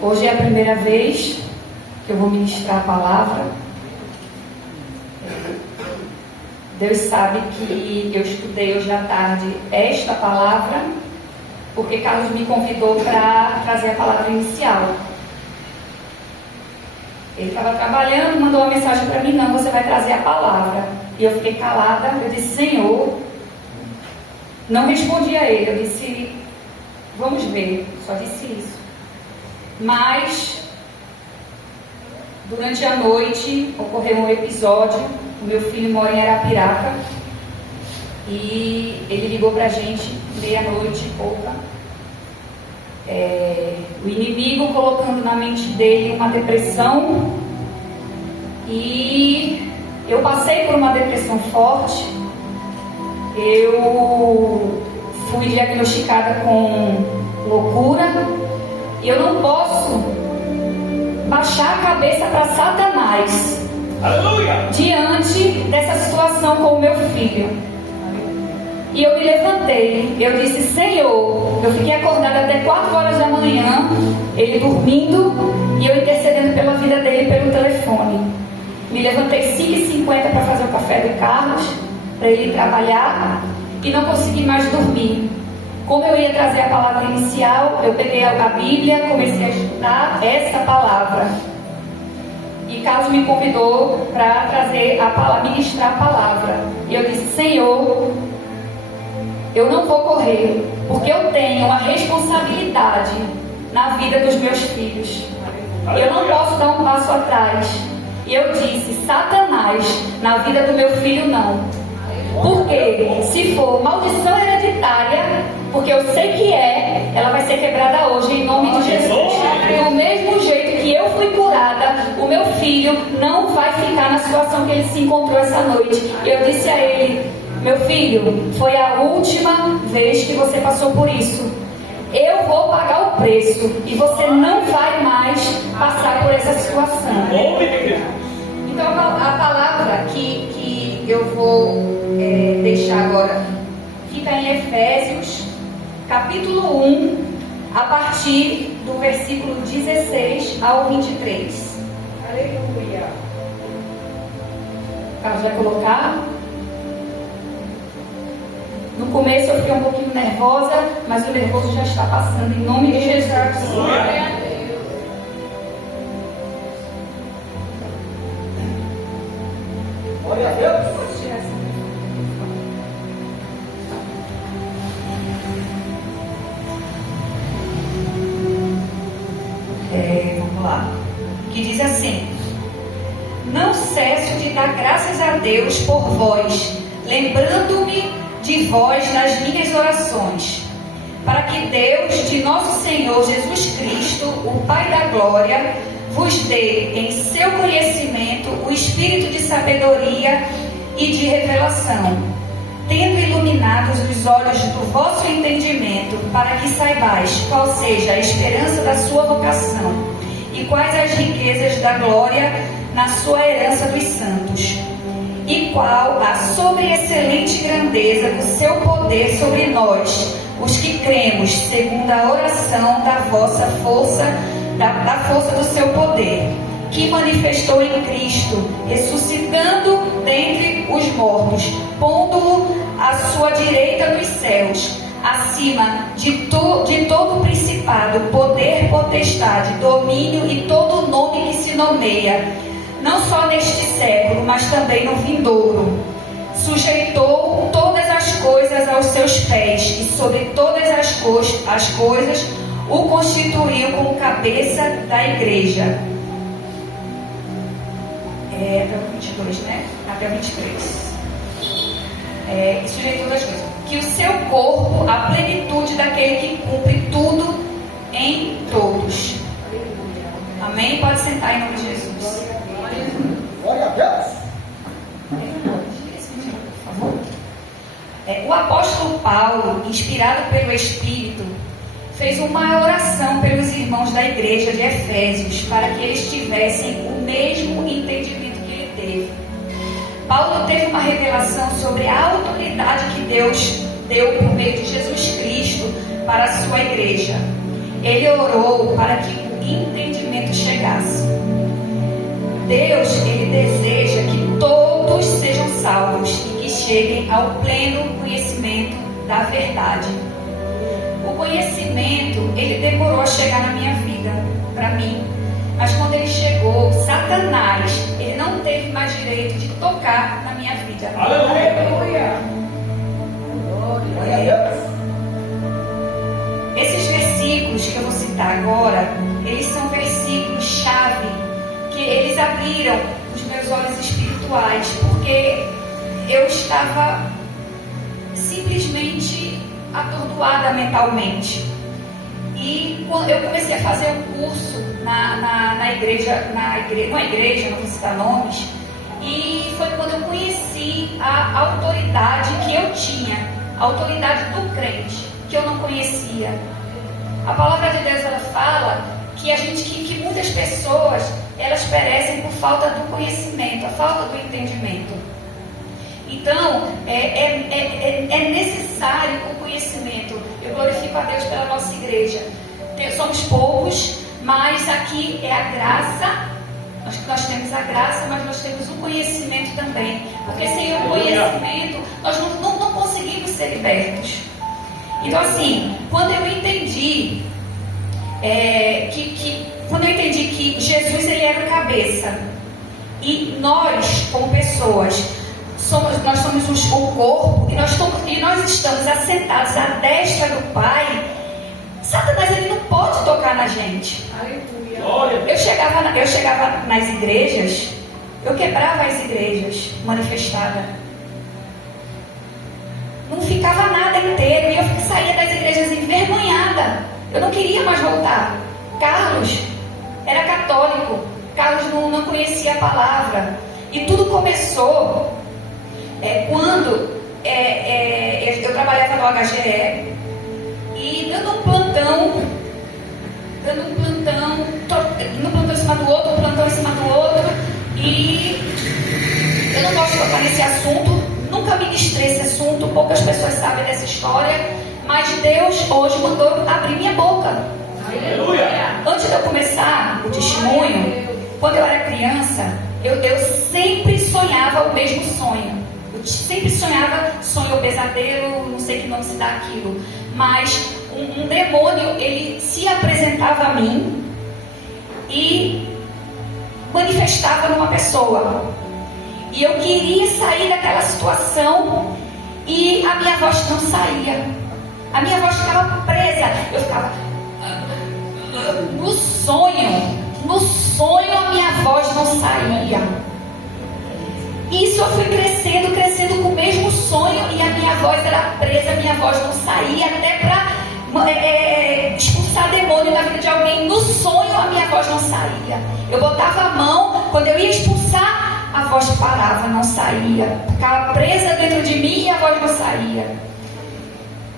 Hoje é a primeira vez que eu vou ministrar a palavra. Deus sabe que eu estudei hoje à tarde esta palavra, porque Carlos me convidou para trazer a palavra inicial. Ele estava trabalhando, mandou uma mensagem para mim: não, você vai trazer a palavra. E eu fiquei calada, eu disse: Senhor. Não respondi a ele, eu disse: vamos ver, só disse isso. Mas durante a noite ocorreu um episódio. O meu filho mora em Arapiraca e ele ligou pra gente meia-noite e pouca. O inimigo colocando na mente dele uma depressão, e eu passei por uma depressão forte. Eu fui diagnosticada com loucura e eu não posso baixar a cabeça para Satanás. Aleluia! Diante dessa situação com o meu filho. E eu me levantei, eu disse: Senhor, eu fiquei acordada até 4 horas da manhã, ele dormindo e eu intercedendo pela vida dele pelo telefone. Me levantei 5h50 para fazer o café do Carlos, para ele trabalhar, e não consegui mais dormir. Como eu ia trazer a palavra inicial, eu peguei a Bíblia, comecei a estudar essa palavra. E Carlos me convidou para trazer a palavra, ministrar a palavra. E eu disse: Senhor, eu não vou correr, porque eu tenho uma responsabilidade na vida dos meus filhos. Eu não posso dar um passo atrás. E eu disse: Satanás, na vida do meu filho não. Porque se for maldição hereditária, porque eu sei que ela vai ser quebrada hoje em nome de Jesus. Do mesmo jeito que eu fui curada, o meu filho não vai ficar na situação que ele se encontrou essa noite. Eu disse a ele: meu filho, foi a última vez que você passou por isso. Eu vou pagar o preço e você não vai mais passar por essa situação. Então a palavra que eu vou deixar agora fica em Efésios capítulo 1, a partir do versículo 16 ao 23. Aleluia. O Carlos vai colocar. No começo eu fiquei um pouquinho nervosa, mas o nervoso já está passando em nome de Jesus. Glória a Deus. Glória a Deus. Vamos lá. Que diz assim: não cesso de dar graças a Deus por vós, lembrando-me de vós nas minhas orações, para que Deus de nosso Senhor Jesus Cristo, o Pai da Glória, vos dê em seu conhecimento o espírito de sabedoria e de revelação, tendo iluminados os olhos do vosso entendimento, para que saibais qual seja a esperança da sua vocação e quais as riquezas da glória na sua herança dos santos, e qual a sobreexcelente grandeza do seu poder sobre nós, os que cremos, segundo a oração da vossa força, da força do seu poder, que manifestou em Cristo, ressuscitando dentre os mortos, pondo-o à sua direita nos céus, acima de todo principado, poder, potestade, domínio e todo nome que se nomeia, não só neste século, mas também no vindouro. Sujeitou todas as coisas aos seus pés, e sobre todas as coisas o constituiu como cabeça da igreja. Até o 22, né? Até o 23. E sujeitou todas as coisas. Que o seu corpo, a plenitude daquele que cumpre tudo em todos. Amém? Pode sentar em nome de Jesus. Glória a Deus. O apóstolo Paulo, inspirado pelo Espírito, fez uma oração pelos irmãos da igreja de Efésios, para que eles tivessem o mesmo entendimento que ele teve. Paulo teve uma revelação sobre a autoridade que Deus deu por meio de Jesus Cristo para a sua igreja. Ele orou para que entendimento chegasse. Deus, Ele deseja que todos sejam salvos e que cheguem ao pleno conhecimento da verdade. O conhecimento, ele demorou a chegar na minha vida, para mim. Mas quando ele chegou, Satanás, ele não teve mais direito de tocar na minha vida. Aleluia! Esses versículos que eu vou citar agora, eles são versículos-chave, que eles abriram os meus olhos espirituais, porque eu estava simplesmente atordoada mentalmente. E quando eu comecei a fazer um curso na igreja, não vou citar nomes, e foi quando eu conheci a autoridade que eu tinha, a autoridade do crente, que eu não conhecia. A palavra de Deus, ela fala que muitas pessoas, elas perecem por falta do conhecimento, a falta do entendimento. Então, é necessário o conhecimento. Eu glorifico a Deus pela nossa igreja. Somos poucos, mas aqui é a graça. Nós temos a graça, mas nós temos o conhecimento também. Porque sem o conhecimento, nós não conseguimos ser libertos. Então, assim, quando eu entendi que Jesus, ele era o cabeça, e nós, como pessoas, nós somos o corpo, e nós estamos assentados à destra do Pai, Satanás, ele não pode tocar na gente. Aleluia. Eu chegava nas igrejas, eu quebrava as igrejas manifestadas. Não ficava nada inteiro, e eu saía das igrejas envergonhada. Eu não queria mais voltar. Carlos era católico, Carlos não conhecia a palavra. E tudo começou quando eu trabalhava no HGE e dando um plantão em cima do outro, um plantão em cima do outro. E eu não gosto de tocar nesse assunto, nunca ministrei esse assunto, poucas pessoas sabem dessa história, mas Deus hoje mandou abrir minha boca. Aleluia. Antes de eu começar o testemunho, quando eu era criança, eu sempre sonhava o mesmo sonho. Eu sempre sonho pesadelo, não sei que nome se dá aquilo, mas um demônio, ele se apresentava a mim e manifestava numa pessoa. E eu queria sair daquela situação e a minha voz não saía. A minha voz ficava presa. Eu ficava no sonho a minha voz não saía. Isso eu fui crescendo com o mesmo sonho, e a minha voz era presa, a minha voz não saía, até para expulsar demônio da vida de alguém. No sonho a minha voz não saía. Eu botava a mão, quando eu ia expulsar, a voz parava, não saía. Ficava presa dentro de mim e a voz não saía.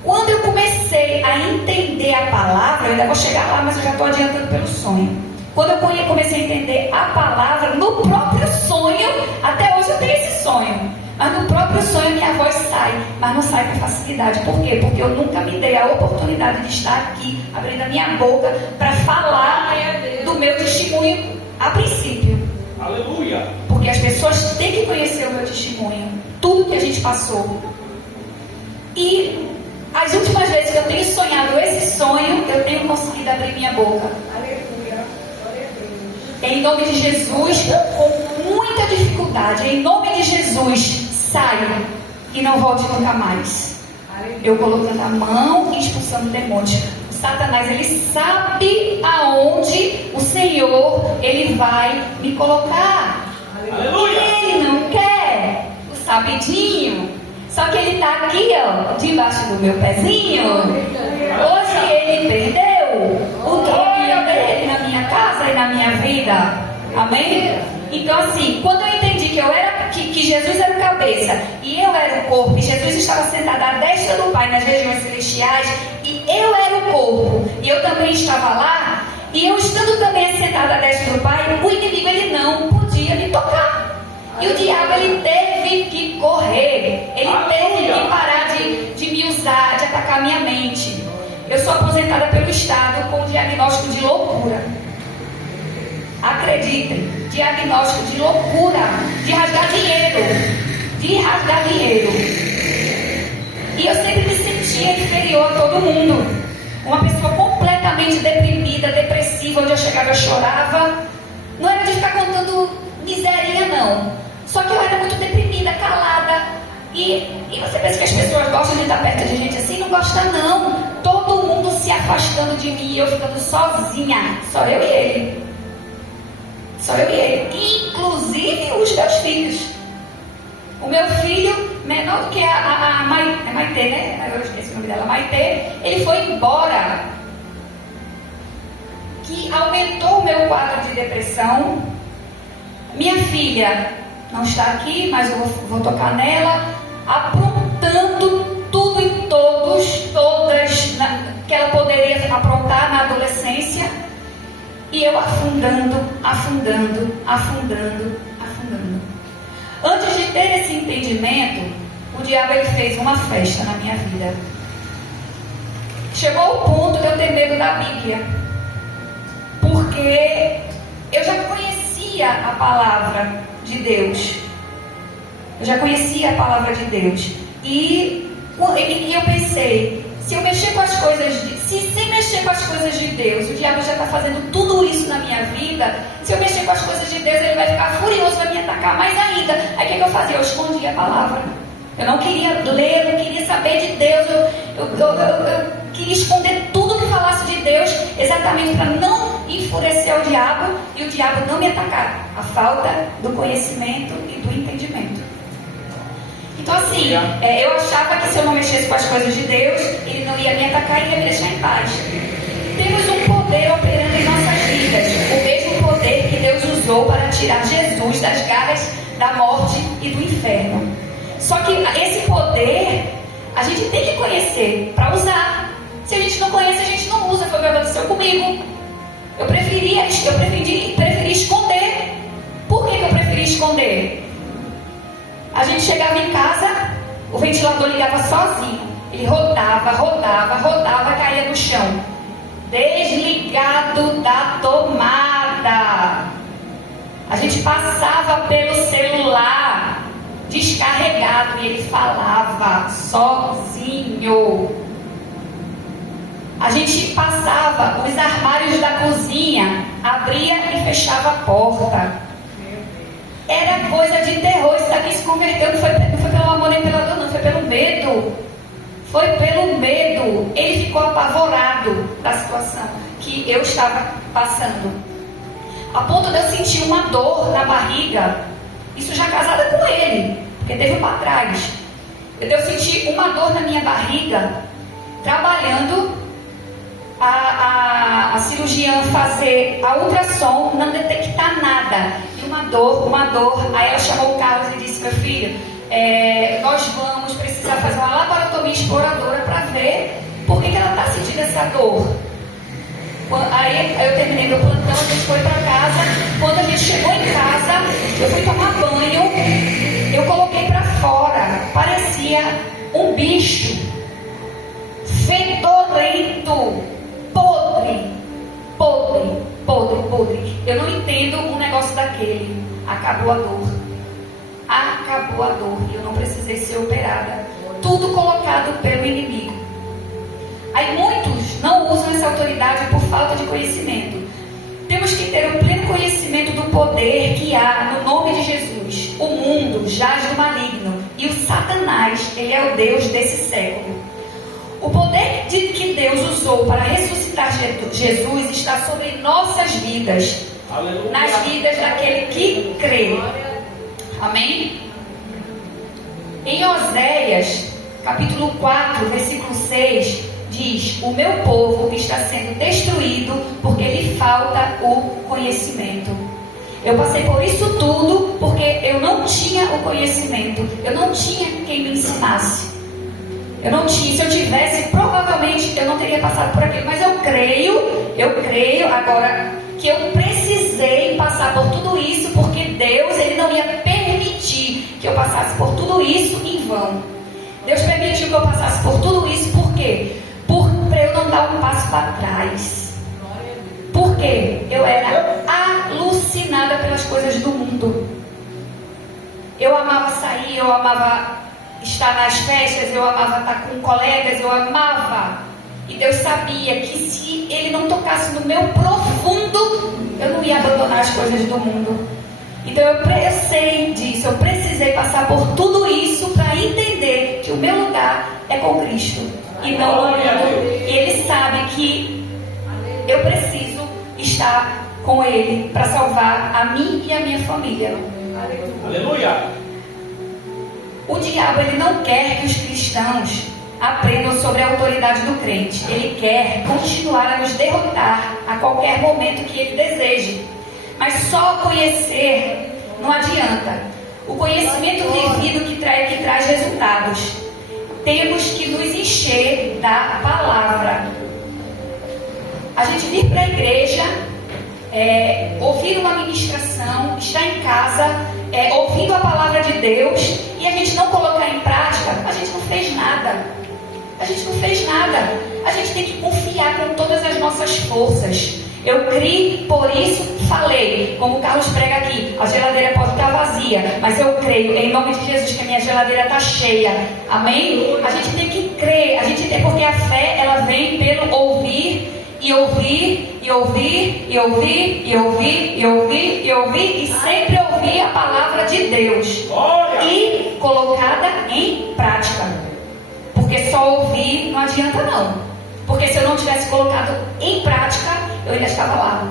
Quando eu comecei a entender a palavra, eu ainda vou chegar lá, mas eu já estou adiantando pelo sonho. Quando eu comecei a entender a palavra, no próprio sonho, até hoje eu tenho esse sonho, mas no próprio sonho minha voz sai, mas não sai com facilidade. Por quê? Porque eu nunca me dei a oportunidade de estar aqui, abrindo a minha boca para falar do meu testemunho a princípio. Aleluia! Porque as pessoas têm que conhecer o meu testemunho, tudo que a gente passou. E as últimas vezes que eu tenho sonhado esse sonho, eu tenho conseguido abrir minha boca. Em nome de Jesus, com muita dificuldade, em nome de Jesus, saia e não volte nunca mais. Eu colocando a mão e expulsando demônios. O Satanás, ele sabe aonde o Senhor, ele vai me colocar. Aleluia. Ele não quer o sabidinho, só que ele está aqui, ó, debaixo do meu pezinho. Hoje ele perdeu o troninho dele na minha casa e na minha vida. Amém? Então, assim, quando eu entendi que Jesus era o cabeça e eu era o corpo, e Jesus estava sentado à destra do Pai nas regiões celestiais, e eu era o corpo e eu também estava lá, e eu estando também assentada à destra do Pai, o inimigo, ele não podia me tocar. E o diabo, ele teve que correr, ele teve que parar de me usar, de atacar minha mente. Eu sou aposentada pelo Estado com diagnóstico de loucura. Acreditem, diagnóstico de loucura, de rasgar dinheiro. E eu sempre me sentia inferior a todo mundo. Uma pessoa completamente deprimida, depressiva, onde eu chegava eu chorava. Não era de ficar contando miserinha, não. Só que eu era muito deprimida, calada. E você pensa que as pessoas gostam de estar perto de gente assim? Não gosta, não. Todo mundo se afastando de mim e eu ficando sozinha. Só eu e ele. Inclusive os meus filhos. O meu filho, menor do que a Maitê, né? Eu esqueci o nome dela, Maitê. Ele foi embora. Que aumentou o meu quadro de depressão. Minha filha não está aqui, mas eu vou tocar nela, aprontando tudo e todas que ela poderia aprontar na adolescência, e eu afundando. Antes de ter esse entendimento, o diabo ele fez uma festa na minha vida. Chegou ao ponto de eu ter medo da Bíblia, porque eu já conhecia a palavra de Deus. E eu pensei, se mexer com as coisas de Deus, o diabo já está fazendo tudo isso na minha vida. Se eu mexer com as coisas de Deus, ele vai ficar furioso, vai me atacar mais ainda. Aí o que eu fazia? Eu escondia a palavra. Eu não queria ler, eu não queria saber de Deus. Eu queria esconder tudo que falasse de Deus, exatamente para não enfurecer o diabo e o diabo não me atacar. A falta do conhecimento e do entendimento. Então assim, eu achava que se eu não mexesse com as coisas de Deus, ele não ia me atacar e ia me deixar em paz. Temos um poder operando em nossas vidas, o mesmo poder que Deus usou para tirar Jesus das garras da morte e do inferno. Só que esse poder a gente tem que conhecer para usar. Se a gente não conhece, a gente não usa. Foi o que aconteceu comigo. Eu preferi esconder. Por que eu preferi esconder? A gente chegava em casa, o ventilador ligava sozinho. Ele rodava, caía no chão. Desligado da tomada. A gente passava pelo celular, descarregado, e ele falava sozinho. A gente passava os armários da cozinha, abria e fechava a porta. Era coisa de terror. Isso daqui se converteu, não foi pelo amor nem pela dor, não, foi pelo medo. Foi pelo medo. Ele ficou apavorado da situação que eu estava passando, a ponto de eu sentir uma dor na barriga. Isso já casada com ele, porque teve um para trás. Eu senti uma dor na minha barriga, trabalhando, a cirurgiã fazer a ultrassom, não detectar nada. E uma dor. Aí ela chamou o Carlos e disse: meu filho, nós vamos precisar fazer uma laparotomia exploradora para ver por que ela está sentindo essa dor. Aí eu terminei meu plantão, a gente foi para casa. Quando a gente chegou em casa, eu fui tomar banho, eu coloquei para fora, parecia um bicho fedorento, podre. Eu não entendo um negócio daquele. Acabou a dor. E eu não precisei ser operada. Tudo colocado pelo inimigo. Aí muitos não usam essa autoridade por falta de conhecimento. Temos que ter o pleno conhecimento do poder que há no nome de Jesus. O mundo jaz do maligno e o Satanás, ele é o Deus desse século. O poder que Deus usou para ressuscitar Jesus está sobre nossas vidas. Aleluia. Nas vidas daquele que crê. Amém? Em Oséias, capítulo 4, versículo 6, diz: o meu povo está sendo destruído porque lhe falta o conhecimento. Eu passei por isso tudo porque eu não tinha o conhecimento. Eu não tinha quem me ensinasse. Eu não tinha. Se eu tivesse, provavelmente eu não teria passado por aquilo. Mas eu creio agora que eu precisei passar por tudo isso, porque Deus, ele não ia permitir que eu passasse por tudo isso em vão. Deus permitiu que eu passasse por tudo isso, por quê? Para eu não dar um passo para trás. Porque eu era alucinada. pelas coisas do mundo. Eu amava sair, eu amava estar nas festas, eu amava estar com colegas, eu amava. E Deus sabia que se Ele não tocasse no meu profundo, eu não ia abandonar as coisas do mundo. Então eu sei disso, eu precisei passar por tudo isso para entender que o meu lugar é com Cristo e não no mundo. E Ele sabe que eu preciso estar com Ele para salvar a mim e a minha família. Aleluia! O diabo, ele não quer que os cristãos aprendam sobre a autoridade do crente. Ele quer continuar a nos derrotar a qualquer momento que ele deseje. Mas só conhecer não adianta. O conhecimento vivido que traz resultados. Temos que nos encher da palavra. A gente vir para a igreja, ouvir uma ministração, estar em casa, ouvindo a palavra de Deus, e a gente não colocar em prática, a gente não fez nada. A gente não fez nada. A gente tem que confiar com todas as nossas forças. Eu criei, por isso falei, como o Carlos prega aqui, a geladeira pode estar vazia, mas eu creio em nome de Jesus que a minha geladeira está cheia. Amém? A gente tem que crer, porque a fé ela vem pelo ouvir e ouvir e ouvir e ouvir e ouvir e ouvir e ouvir e sempre ouvir a palavra de Deus e colocada em prática. Porque só ouvir não adianta não. Porque se eu não tivesse colocado em prática, eu ainda estava lá.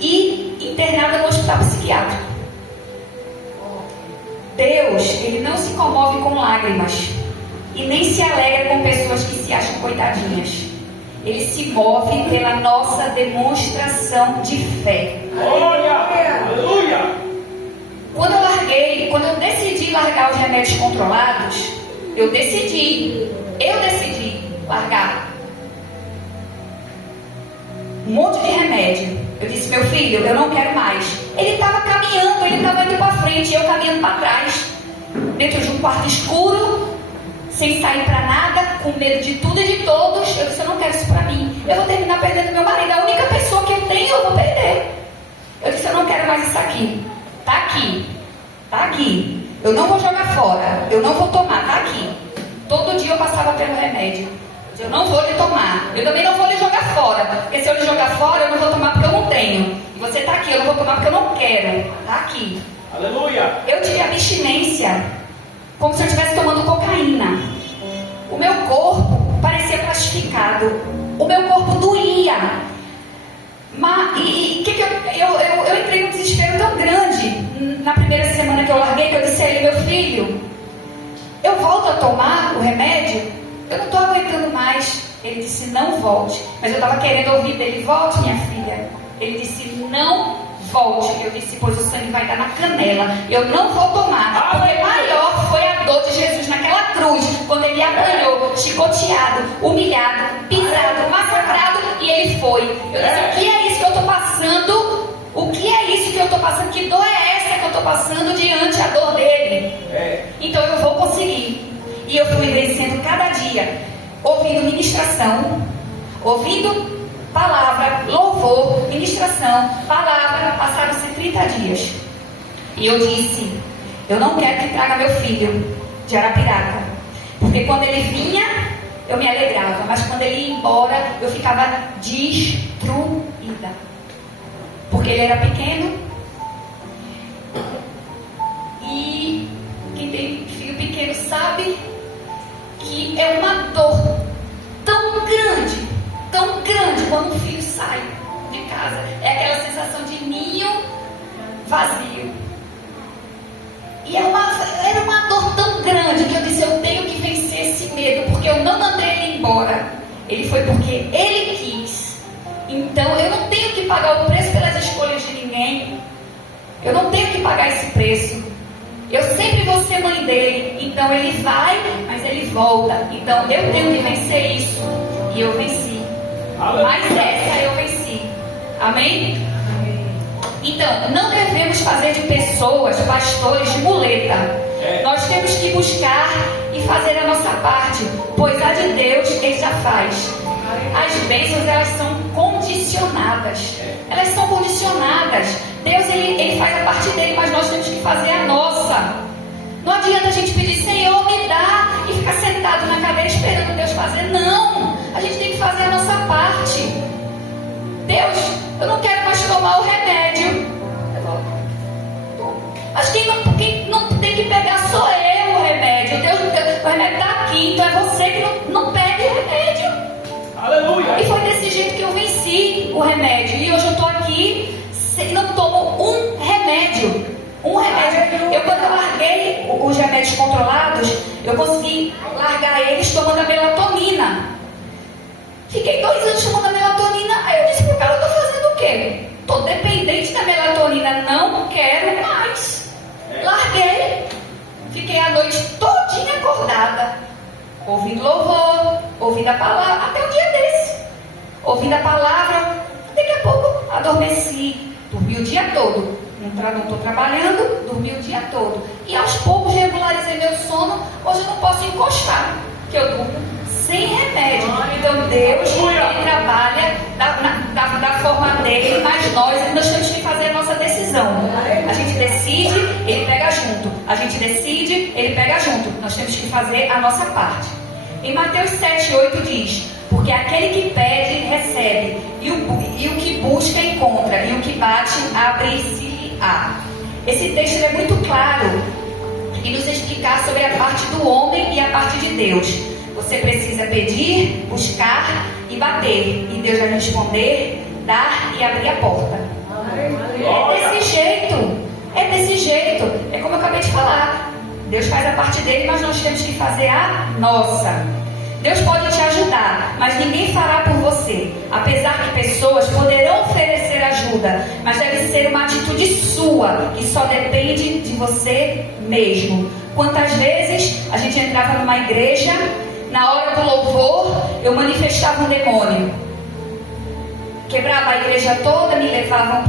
E internada no hospital psiquiátrico. Deus, Ele não se comove com lágrimas. E nem se alegra com pessoas que se acham coitadinhas. Ele se move pela nossa demonstração de fé. Aleluia! Quando eu decidi largar os remédios controlados, eu decidi largar um monte de remédio. Eu disse, meu filho, eu não quero mais. Ele estava caminhando, ele estava indo para frente e eu caminhando para trás, dentro de um quarto escuro, sem sair para nada, com medo de tudo e de todos. Eu disse, eu não quero isso para mim. Eu vou terminar perdendo meu marido. A única pessoa que eu tenho, eu vou perder. Eu disse, eu não quero mais isso aqui. Tá aqui. Tá aqui. Eu não vou jogar fora. Eu não vou tomar. Tá aqui. Todo dia eu passava pelo remédio. Eu não vou lhe tomar. Eu também não vou lhe jogar fora. Porque se eu lhe jogar fora, eu não vou tomar porque eu não tenho. E você tá aqui. Eu não vou tomar porque eu não quero. Tá aqui. Aleluia! Eu tive abstinência. Como se eu estivesse tomando cocaína. O meu corpo parecia plastificado. O meu corpo doía. Eu entrei num desespero tão grande na primeira semana que eu larguei, que eu disse a ele, meu filho, eu volto a tomar o remédio? Eu não estou aguentando mais. Ele disse, não volte. Mas eu estava querendo ouvir dele, volte, minha filha. Ele disse, não volte. Eu disse, pois o sangue vai dar na canela. Eu não vou tomar. Porque maior foi a dor de Jesus naquela cruz, quando ele apanhou, chicoteado, humilhado, pisado, massacrado, e ele foi. Eu disse, o que é isso que eu estou passando? O que é isso que eu estou passando? Que dor é essa que eu estou passando diante da dor dele? Então eu vou conseguir. E eu fui vencendo cada dia, ouvindo ministração, ouvindo palavra, louvor, ministração, palavra. Passaram-se 30 dias. E eu disse, eu não quero que traga meu filho de Arapiraca. Porque quando ele vinha, eu me alegrava. Mas quando ele ia embora, eu ficava destruída. Porque ele era pequeno. E quem tem filho pequeno sabe que é uma dor tão grande quando um filho sai de casa. É aquela sensação de ninho vazio. E era uma dor tão grande que eu disse, eu tenho que vencer esse medo, porque eu não mandei ele embora. Ele foi porque ele quis. Então eu não tenho que pagar o preço pelas escolhas de ninguém. Eu não tenho que pagar esse preço. Eu sempre vou ser mãe dele. Então ele vai, mas ele volta. Então eu tenho que vencer isso. E eu venci. Mas essa eu venci. Amém? Então, não devemos fazer de pessoas, pastores, de muleta. Nós temos que buscar e fazer a nossa parte, pois a de Deus Ele já faz. As bênçãos, elas são condicionadas. Elas são condicionadas. condicionadas. Deus, ele faz a parte dele, mas nós temos que fazer a nossa. Não adianta a gente pedir, Senhor, me dá, e ficar sentado na cadeira esperando Deus fazer. Não, a gente tem que fazer a nossa parte. Deus, eu não quero mais tomar o remédio. Mas quem não tem que pegar sou eu o remédio. Deus, o remédio está aqui, então é você que não pega o remédio. Aleluia. E foi desse jeito que eu venci o remédio. E hoje eu estou aqui e não tomo um remédio. Um remédio. Quando eu larguei os remédios controlados, eu consegui largar eles tomando a melatonina. Fiquei 2 anos tomando a melatonina. Aí eu disse pro cara, eu tô fazendo o quê? Tô dependente da melatonina, não quero mais. Larguei. Fiquei a noite todinha acordada, ouvindo louvor, ouvindo a palavra, até um dia desse. Ouvindo a palavra, daqui a pouco adormeci. Dormi o dia todo. Não estou trabalhando, dormi o dia todo. E aos poucos regularizei meu sono. Hoje eu não posso encostar, porque eu durmo sem remédio. Então Deus, ele trabalha da forma dele, mas nós temos que fazer a nossa decisão. A gente decide, ele pega junto. A gente decide, ele pega junto. Nós temos que fazer a nossa parte. Em Mateus 7:8 diz: porque aquele que pede, recebe, e o que busca, encontra, e o que bate, abre-se-lhe-á. Esse texto é muito claro e nos explicar sobre a parte do homem e a parte de Deus. Você precisa pedir, buscar e bater, e Deus vai responder, dar e abrir a porta. É desse jeito, é como eu acabei de falar. Deus faz a parte dele, mas nós temos que fazer a nossa. Deus pode te ajudar, mas ninguém fará por você. Apesar que pessoas poderão oferecer ajuda, mas deve ser uma atitude sua, que só depende de você mesmo. Quantas vezes a gente entrava numa igreja, na hora do louvor, eu manifestava um demônio. Quebrava a igreja toda, me levavam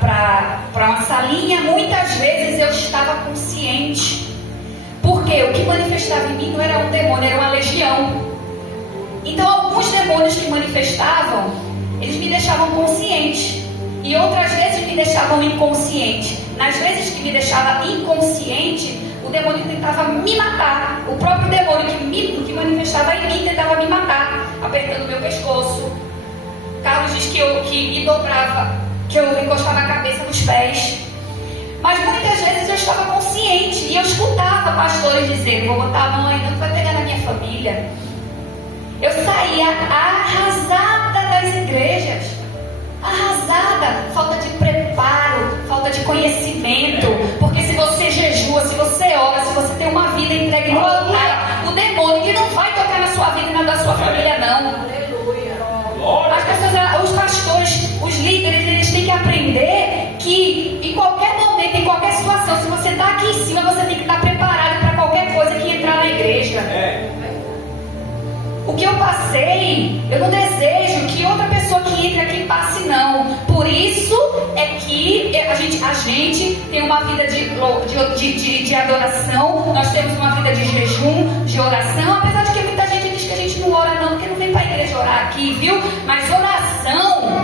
para uma salinha. Muitas vezes eu estava consciente. Porque o que manifestava em mim não era um demônio, era uma legião. Então alguns demônios que manifestavam, eles me deixavam consciente. E outras vezes me deixavam inconsciente. Nas vezes que me deixava inconsciente, o demônio tentava me matar. O próprio demônio que manifestava em mim tentava me matar, apertando meu pescoço. Carlos diz que me dobrava, que eu encostava a cabeça nos pés. Mas muitas vezes eu estava consciente e eu escutava pastores dizendo: vou botar a mão aí, não vai pegar na minha família. Eu saía arrasada das igrejas, arrasada, falta de preparo, falta de conhecimento. Porque se você jejua, se você ora, se você tem uma vida entregue no altar, o demônio que não vai tocar na sua vida e na da sua família, não. As pessoas, os pastores, os líderes, eles têm que aprender que em qualquer momento, em qualquer situação, se você está aqui em cima, você tem que estar preparado para qualquer coisa que entrar na igreja. O que eu passei, eu não desejo que outra pessoa que entre aqui passe, não. Por isso é que a gente tem uma vida de adoração, nós temos uma vida de jejum, de oração, apesar de que muita gente diz que a gente não ora não, porque não vem para a igreja orar aqui, viu? Mas oração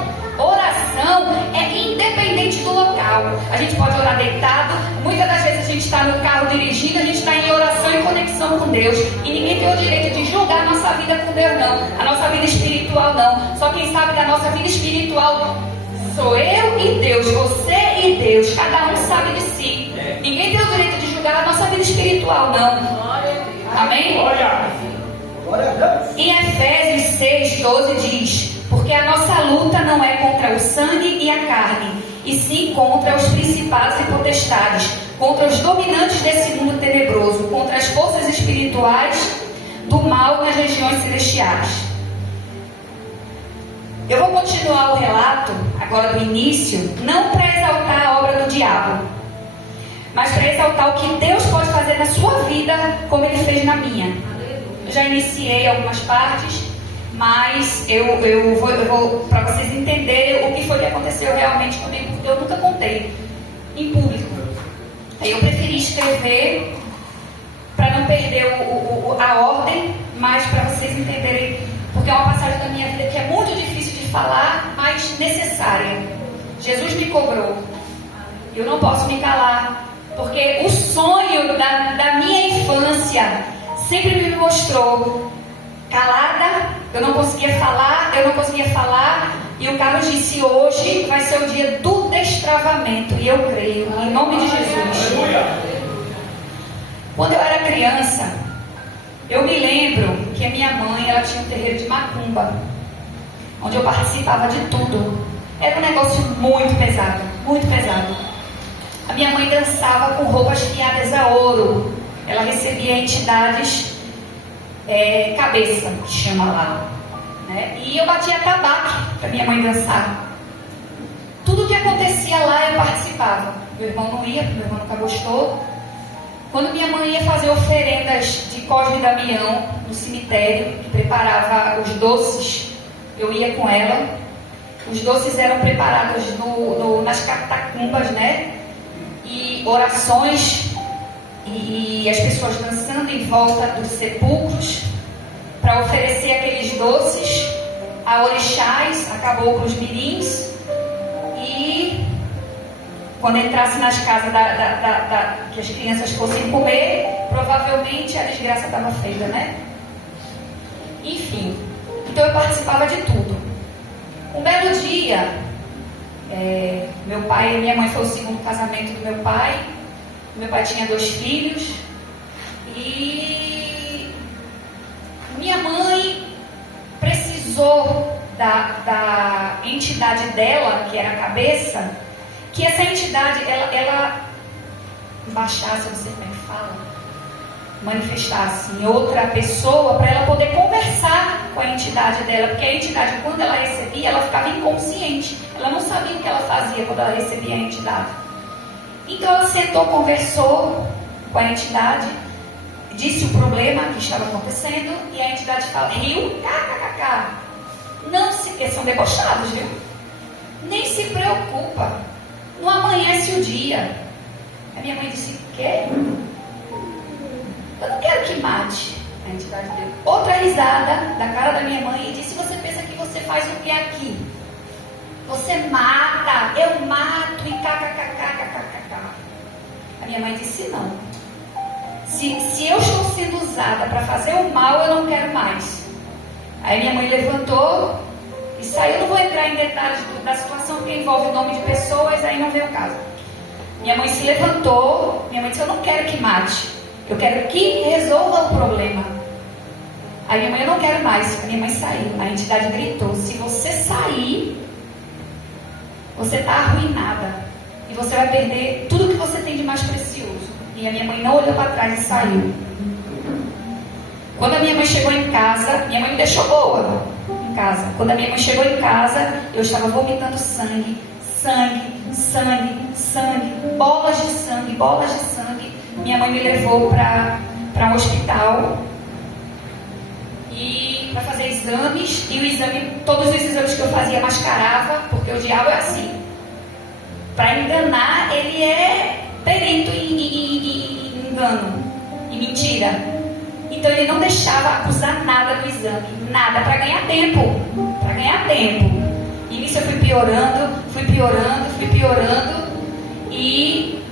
é independente do local. A gente pode orar deitado, muitas das vezes a gente está no carro dirigindo, a gente está em oração e conexão com Deus. E ninguém tem o direito de julgar a nossa vida com Deus, não. A nossa vida espiritual, não. Só quem sabe da nossa vida espiritual sou eu e Deus, você e Deus. Cada um sabe de si. Ninguém tem o direito de julgar a nossa vida espiritual, não. Amém? Em Efésios 6:12 diz: porque a nossa luta não é contra o sangue e a carne, e sim contra os principados e potestades, contra os dominantes desse mundo tenebroso, contra as forças espirituais do mal nas regiões celestiais. Eu vou continuar o relato agora do início, não para exaltar a obra do diabo, mas para exaltar o que Deus pode fazer na sua vida, como Ele fez na minha. Eu já iniciei algumas partes, mas eu vou para vocês entenderem o que foi que aconteceu realmente comigo, porque eu nunca contei em público. Aí eu preferi escrever para não perder a ordem, mas para vocês entenderem, porque é uma passagem da minha vida que é muito difícil de falar, mas necessária. Jesus me cobrou. Eu não posso me calar, porque o sonho da minha infância sempre me mostrou calada, eu não conseguia falar, e o Carlos disse: hoje vai ser o dia do destravamento, e eu creio, em nome de Jesus. Quando eu era criança, eu me lembro que a minha mãe, ela tinha um terreiro de macumba, onde eu participava de tudo. Era um negócio muito pesado, muito pesado. A minha mãe dançava com roupas fiadas a ouro. Ela recebia entidades cabeça, que chama lá, né? E eu batia tabaco para minha mãe dançar. Tudo que acontecia lá eu participava. Meu irmão não ia, meu irmão nunca gostou. Quando minha mãe ia fazer oferendas de Cosme e Damião no cemitério, que preparava os doces, eu ia com ela. Os doces eram preparados nas catacumbas, né? E orações, e as pessoas dançando em volta dos sepulcros para oferecer aqueles doces a orixás, a caboclos mirins. E quando entrasse nas casas que as crianças fossem comer, provavelmente a desgraça estava feita, né? Enfim, então eu participava de tudo. Um belo dia, meu pai e minha mãe, foi o segundo casamento do meu pai. Meu pai tinha 2 filhos e minha mãe precisou da entidade dela, que era a cabeça, que essa entidade, ela baixasse, eu não sei como é que fala, manifestasse em outra pessoa, para ela poder conversar com a entidade dela, porque a entidade, quando ela recebia, ela ficava inconsciente, ela não sabia o que ela fazia quando ela recebia a entidade. Então ela sentou, conversou com a entidade, disse o problema que estava acontecendo, e a entidade riu, kkkk. Não se, eles são debochados, viu? Nem se preocupa, não amanhece o dia. A minha mãe disse: quê? Eu não quero que mate. A entidade deu outra risada da cara da minha mãe e disse: você pensa que você faz o que aqui? Você mata, eu mato e kkkkkkkk. A minha mãe disse: não. Se eu estou sendo usada para fazer o mal, eu não quero mais. Aí minha mãe levantou e saiu. Eu não vou entrar em detalhes da situação, porque envolve o nome de pessoas, aí não vem o caso. Minha mãe se levantou, minha mãe disse: eu não quero que mate, eu quero que resolva o problema. Aí minha mãe: eu não quero mais. A minha mãe saiu. A entidade gritou: se você sair, você está arruinada e você vai perder tudo que você tem de mais precioso. E a minha mãe não olhou para trás e saiu. Quando a minha mãe chegou em casa, minha mãe me deixou boa em casa. Quando a minha mãe chegou em casa, eu estava vomitando sangue, bolas de sangue. Minha mãe me levou para um hospital e para fazer exames. E o exame, todos os exames que eu fazia mascarava, porque o diabo é assim. Para enganar, ele é perito em engano, em mentira. Então ele não deixava acusar nada do exame, nada, para ganhar tempo. E nisso eu fui piorando, e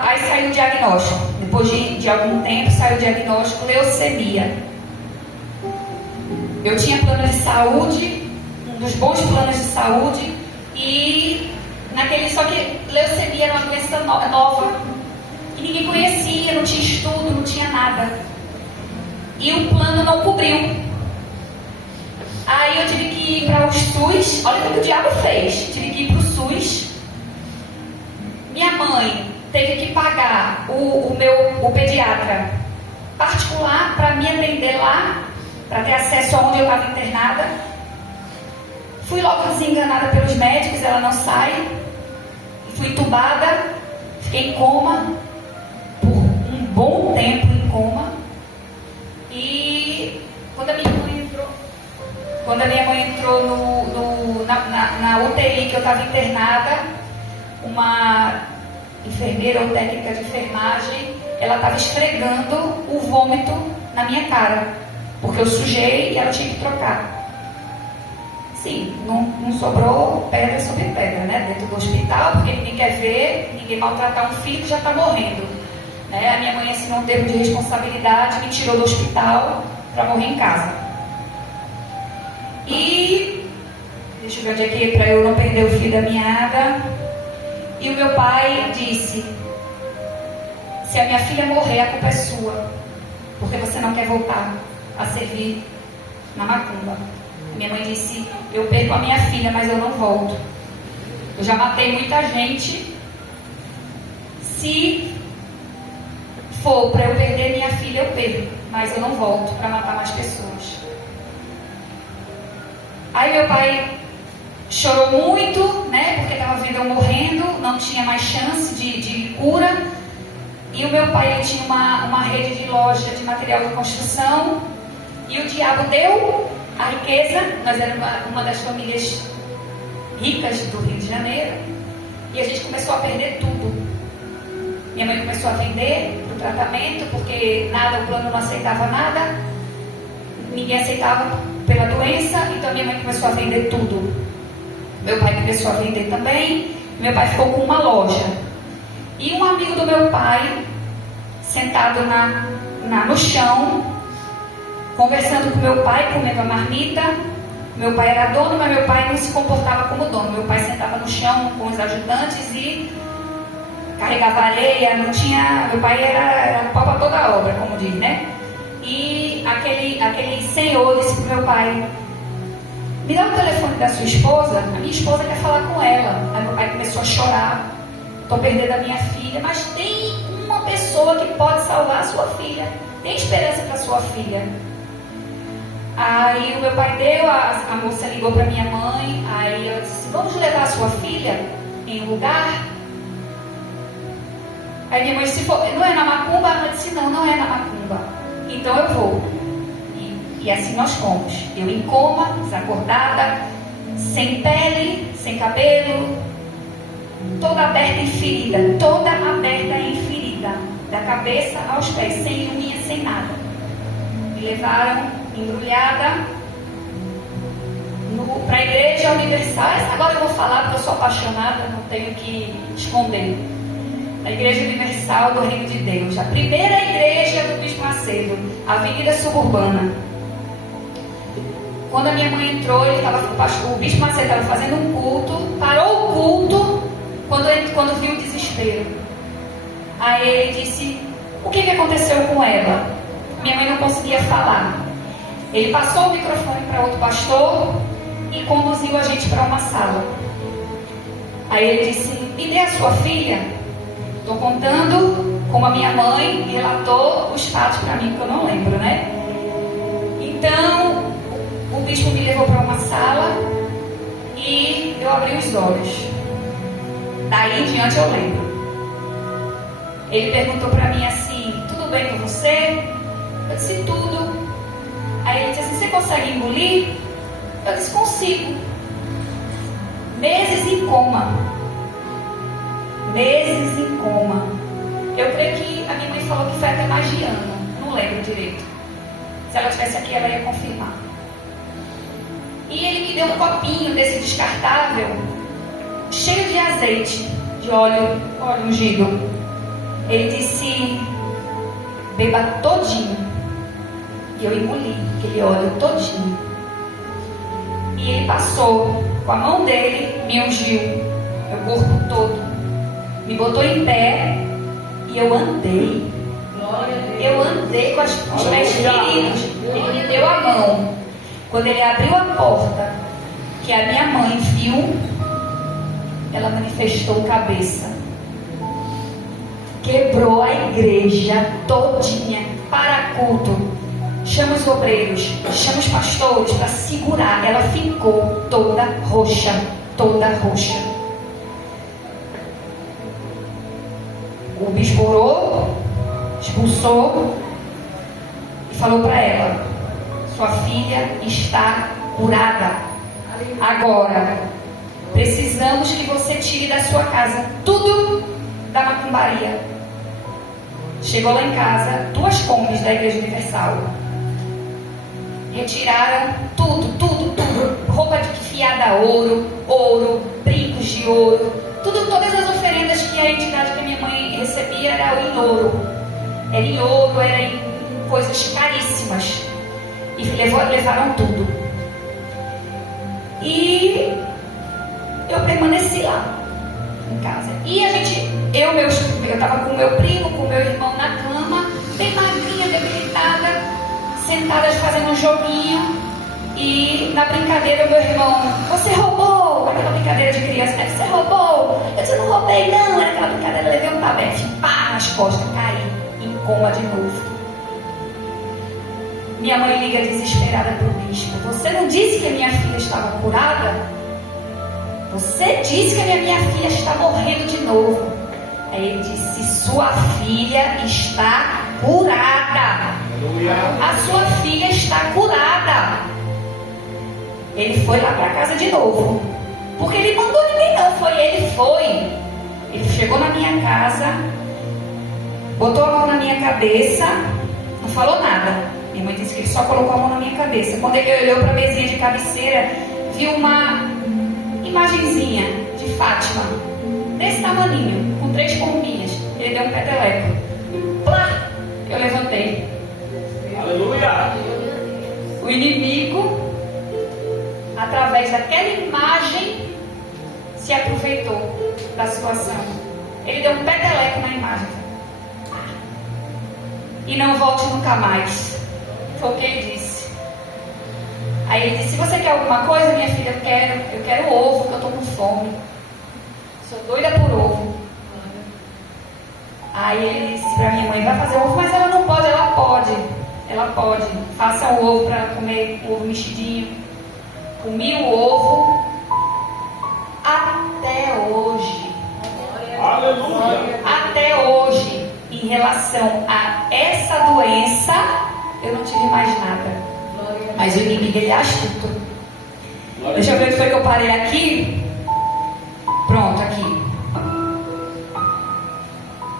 aí saiu o diagnóstico. Depois de algum tempo saiu o diagnóstico: leucemia. Eu tinha plano de saúde, um dos bons planos de saúde, e só que leucemia era uma doença nova, que ninguém conhecia, não tinha estudo, não tinha nada. E o plano não cobriu. Aí eu tive que ir para o SUS. Olha o que o diabo fez. Tive que ir para o SUS. Minha mãe teve que pagar o pediatra particular para me atender lá, para ter acesso a onde eu estava internada. Fui logo desenganada pelos médicos, ela não sai. Fui entubada, fiquei em coma por um bom tempo em coma. E quando a minha mãe entrou na UTI que eu estava internada, uma enfermeira ou técnica de enfermagem, ela estava esfregando o vômito na minha cara, porque eu sujei e ela tinha que trocar. Sim, não sobrou pedra sobre pedra, né? Dentro do hospital, porque ninguém quer ver, ninguém maltratar um filho que já está morrendo. Né? A minha mãe assinou um termo de responsabilidade, me tirou do hospital para morrer em casa. E deixa eu ver onde é que é para eu não perder o fio da meada. E o meu pai disse: se a minha filha morrer, a culpa é sua, porque você não quer voltar a servir na macumba. Minha mãe disse: eu perco a minha filha, mas eu não volto. Eu já matei muita gente. Se for para eu perder minha filha, eu perco, mas eu não volto para matar mais pessoas. Aí meu pai chorou muito, né? Porque estava vendo eu morrendo, não tinha mais chance de cura. E o meu pai, ele tinha uma rede de loja de material de construção. E o diabo deu a riqueza. Nós éramos uma das famílias ricas do Rio de Janeiro. E a gente começou a perder tudo. Minha mãe começou a vender para o tratamento, porque o plano não aceitava nada. Ninguém aceitava pela doença. Então minha mãe começou a vender tudo. Meu pai começou a vender também. Meu pai ficou com uma loja. E um amigo do meu pai, sentado no chão, conversando com meu pai, comendo a marmita. Meu pai era dono, mas meu pai não se comportava como dono. Meu pai sentava no chão com os ajudantes e carregava areia. Não tinha... Meu pai era pau para toda a obra, como diz, né? E aquele senhor disse para meu pai: me dá o telefone da sua esposa, a minha esposa quer falar com ela. Aí meu pai começou a chorar: estou perdendo a minha filha, mas tem uma pessoa que pode salvar a sua filha, tem esperança para sua filha. Aí o meu pai deu, a moça ligou para minha mãe, aí ela disse: vamos levar a sua filha em um lugar? Aí minha mãe disse: não é na macumba? Ela disse: não é na macumba. Então eu vou. E assim nós fomos. Eu em coma, desacordada, sem pele, sem cabelo, toda aberta em ferida, da cabeça aos pés, sem unha, sem nada. Me levaram embrulhada para a Igreja Universal. Essa agora eu vou falar porque eu sou apaixonada, não tenho que esconder. A Igreja Universal do Reino de Deus, a primeira igreja do Bispo Macedo, Avenida Suburbana. Quando a minha mãe entrou, o Bispo Macedo estava fazendo um culto, parou o culto quando viu o desespero. Aí ele disse: o que aconteceu com ela? Minha mãe não conseguia falar. Ele passou o microfone para outro pastor e conduziu a gente para uma sala. Aí ele disse: me dê a sua filha. Estou contando como a minha mãe relatou os fatos para mim, que eu não lembro, né? Então, o bispo me levou para uma sala e eu abri os olhos. Daí em diante eu lembro. Ele perguntou para mim assim: tudo bem com você? Eu disse: tudo. Aí ele disse assim: você consegue engolir? Eu disse: consigo. Meses em coma. Eu creio que a minha mãe falou que foi até mais de ano. Não lembro direito. Se ela estivesse aqui, ela ia confirmar. E ele me deu um copinho desse descartável, cheio de azeite, de óleo ungido. Ele disse: beba todinho. E eu engoli aquele óleo todinho. E ele passou com a mão dele, me ungiu meu corpo todo, me botou em pé e eu andei. Eu andei com os pés feridos. Ele me deu a mão. Quando ele abriu a porta, que a minha mãe viu, ela manifestou cabeça. Quebrou a igreja todinha para culto. Chama os obreiros, chama os pastores para segurar. Ela ficou toda roxa. O bispo orou, expulsou e falou para ela: sua filha está curada. Agora precisamos que você tire da sua casa tudo da macumbaria. Chegou lá em casa 2 combis da Igreja Universal. Retiraram tudo, roupa de fiador dar ouro, brincos de ouro. Todas as oferendas que a entidade que a minha mãe recebia era em ouro. Era em ouro, era em coisas caríssimas. E levaram tudo. E eu permaneci lá, em casa. E eu estava com meu primo, com meu irmão na cama, bem magrinha, debilitada, sentadas fazendo um joguinho. E na brincadeira, meu irmão, você roubou? Aquela brincadeira de criança, né? Você roubou? Eu disse, eu não roubei, não. Era aquela brincadeira, eu levei um tabete, pá, nas costas, caí em coma de novo. Minha mãe liga desesperada para o bispo. Você não disse que a minha filha estava curada? Você disse que a minha filha está morrendo de novo. Aí ele disse, sua filha está curada. A sua filha está curada. Ele foi lá para casa de novo. Porque ele mandou ninguém não, foi. Ele chegou na minha casa, botou a mão na minha cabeça, não falou nada. Minha mãe disse que ele só colocou a mão na minha cabeça. Quando ele olhou para a mesinha de cabeceira, viu uma imagenzinha de Fátima, desse tamaninho, com 3 pombinhas. Ele deu um peteleco. Plá! Eu levantei. Aleluia! O inimigo, através daquela imagem, se aproveitou da situação. Ele deu um peteleco na imagem. E não volte nunca mais. Foi o que ele disse. Aí ele disse, você quer alguma coisa, minha filha? Eu quero ovo, que eu estou com fome. Sou doida por ovo. Aí ele disse para minha mãe, vai fazer ovo, mas ela não pode, ela pode. Ela pode. Faça o ovo para comer o ovo mexidinho. Comi o ovo até hoje. Aleluia! Até hoje, em relação a essa doença, eu não tive mais nada. Mas o inimigo, ele é astuto. Deixa eu ver o que foi que eu parei aqui. Pronto, aqui.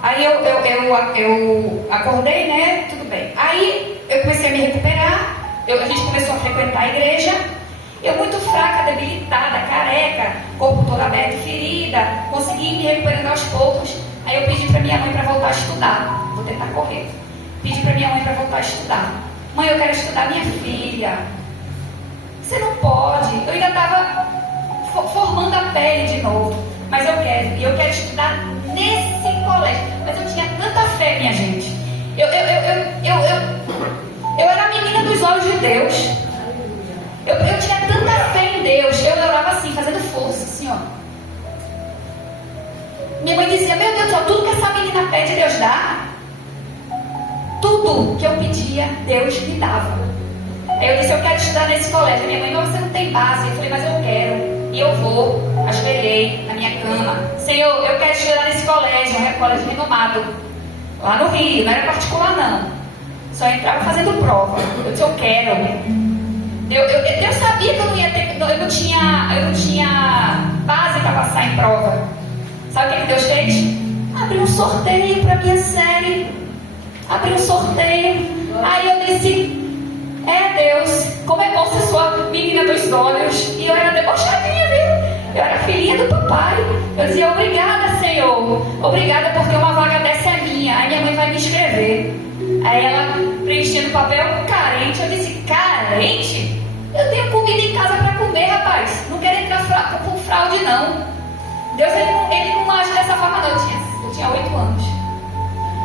Aí eu acordei, né? Tudo bem. Aí eu comecei a me recuperar. A gente começou a frequentar a igreja. Eu muito fraca, debilitada, careca, corpo todo aberto, ferida. Consegui me recuperando aos poucos. Aí eu pedi para minha mãe para voltar a estudar. Vou tentar correr. Pedi para minha mãe para voltar a estudar. Mãe, eu quero estudar, minha filha. Você não pode. Eu ainda estava formando a pele de novo. Mas eu quero. E eu quero estudar nesse colégio. Mas eu tinha tanta fé, minha gente. Eu era a menina dos olhos de Deus. Eu tinha tanta fé em Deus. Eu orava assim, fazendo força, assim, ó. Minha mãe dizia, meu Deus do céu, tudo que essa menina pede, Deus dá. Tudo que eu pedia, Deus me dava. Aí eu disse, eu quero estudar nesse colégio. Minha mãe, não, você não tem base. Eu falei, mas eu quero. E eu vou. Ajoelhei na minha cama. Senhor, eu quero estudar nesse colégio, um colégio renomado. Lá no Rio, não era particular não. Só entrava fazendo prova. Eu disse, eu quero. Eu sabia que eu não ia ter, eu não tinha base para passar em prova. Sabe o que Deus fez? Abriu um sorteio para minha série. Abriu um sorteio. Aí eu disse, Deus, como é bom ser sua menina dos olhos. E eu era debochadinha, viu? Eu era filhinha do papai. Eu dizia, obrigada, Senhor. Obrigada porque uma vaga dessa é minha. Aí minha mãe vai me inscrever. Aí ela preenchendo o papel, carente. Eu disse, carente? Eu tenho comida em casa para comer, rapaz. Não quero entrar com fraude, não. Deus, ele não age dessa forma, não. Eu tinha 8 anos.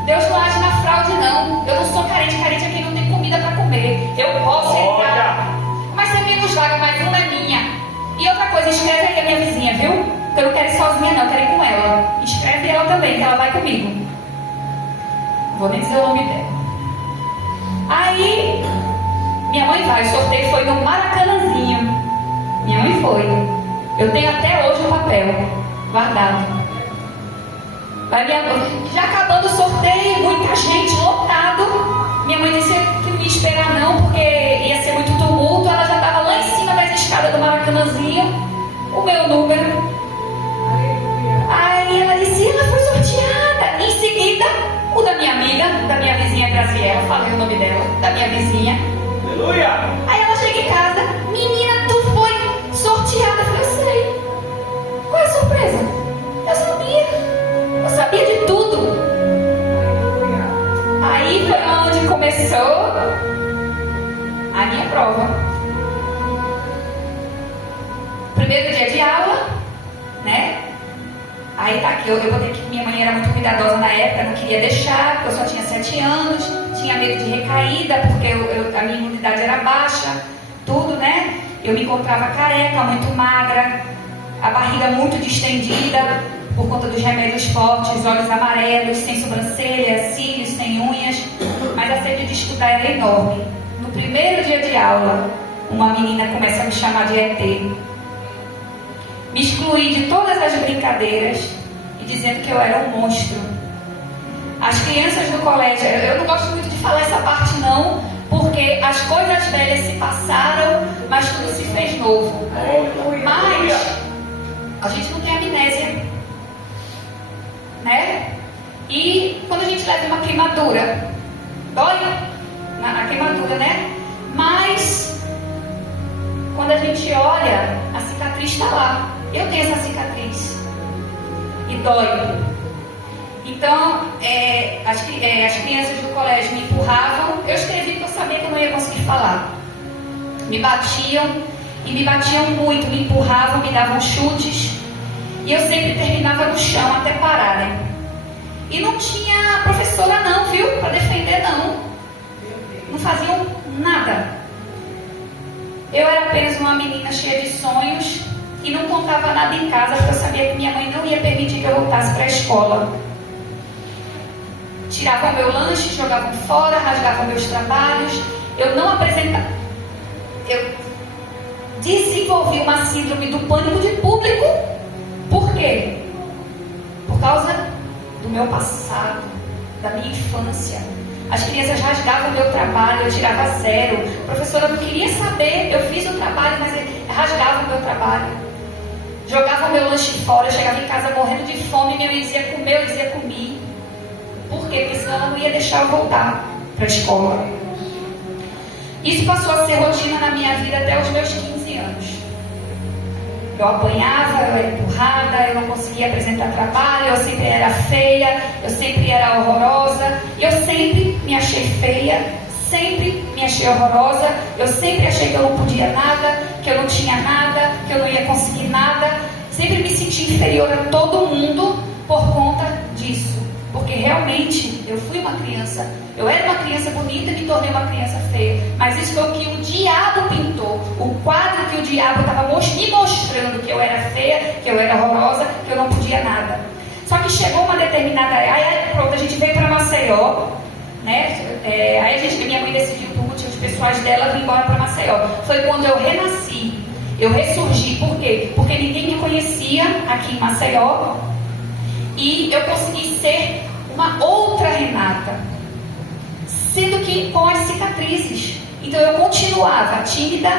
Deus não age na fraude, não. Eu não sou carente. Carente é quem não tem comida para comer. Eu posso entrar. Mas você me nos vaga, mas uma é minha. E outra coisa, escreve aí a minha vizinha, viu? Porque eu não quero ir sozinha, não. Eu quero ir com ela. Escreve ela também, que ela vai comigo. Não vou nem dizer o nome dela. Aí, minha mãe vai. O sorteio foi no Maracanãzinho. Minha mãe foi. Eu tenho até hoje o papel guardado. Já acabando o sorteio, muita gente, lotado. Minha mãe disse que não ia esperar não, porque ia ser muito tumulto. Ela já estava lá em cima das escadas do Maracanãzinho, o meu número. Aí ela disse, ela foi sorteada. Em seguida, o da minha amiga, da minha vizinha Graziela, falei o nome dela, da minha vizinha. Aleluia! Aí ela chega em casa, menina, tu foi sorteada. Primeiro dia de aula, né? Aí tá aqui, eu botei que minha mãe era muito cuidadosa na época, não queria deixar, porque eu só tinha 7 anos, tinha medo de recaída, porque a minha imunidade era baixa, tudo, né? Eu me encontrava careca, muito magra, a barriga muito distendida, por conta dos remédios fortes, olhos amarelos, sem sobrancelha, cílios, sem unhas, mas a sede de estudar era enorme. No primeiro dia de aula, uma menina começa a me chamar de ET. Me excluí de todas as brincadeiras e dizendo que eu era um monstro. As crianças do colégio, eu não gosto muito de falar essa parte não, porque as coisas velhas se passaram, mas tudo se fez novo. Mas a gente não tem amnésia, né? E quando a gente leva uma queimadura, dói a queimadura, né? Mas quando a gente olha, a cicatriz está lá. Eu tenho essa cicatriz e dói. Então, as crianças do colégio me empurravam. Eu escrevi porque eu sabia que eu não ia conseguir falar. Me batiam e me batiam muito, me empurravam, me davam chutes. E eu sempre terminava no chão até pararem. E não tinha professora não, viu? Para defender não. Não faziam nada. Eu era apenas uma menina cheia de sonhos e não contava nada em casa, porque eu sabia que minha mãe não ia permitir que eu voltasse para a escola. Tiravam meu lanche, jogavam fora, rasgavam meus trabalhos. Eu não apresentava. Eu desenvolvi uma síndrome do pânico de público. Por quê? Por causa do meu passado, da minha infância. As crianças rasgavam meu trabalho, eu tirava 0. A professora não queria saber, eu fiz o trabalho, mas rasgava o meu trabalho. Jogava o meu lanche fora, eu chegava em casa morrendo de fome, minha mãe dizia comer, eu dizia comi. Por quê? Porque senão ela não ia deixar eu voltar para a escola. Isso passou a ser rotina na minha vida até os meus 15 anos. Eu apanhava, eu era empurrada, eu não conseguia apresentar trabalho, eu sempre era feia, eu sempre era horrorosa, eu sempre me achei feia, sempre me achei horrorosa, eu sempre achei que eu não podia nada, que eu não tinha nada, que eu não ia conseguir nada, sempre me senti inferior a todo mundo por conta disso, porque realmente eu fui uma criança, eu era uma criança bonita e me tornei uma criança feia, mas isso foi o que o diabo pintou, o quadro que o diabo estava me mostrando que eu era feia, que eu era horrorosa, que eu não podia nada. Só que chegou uma determinada, aí pronto, a gente veio para Maceió, né? Aí minha mãe decidiu por motivos pessoais dela vir embora para Maceió. Foi quando eu renasci, eu ressurgi. Por quê? Porque ninguém me conhecia aqui em Maceió e eu consegui ser uma outra Renata, sendo que com as cicatrizes. Então eu continuava tímida,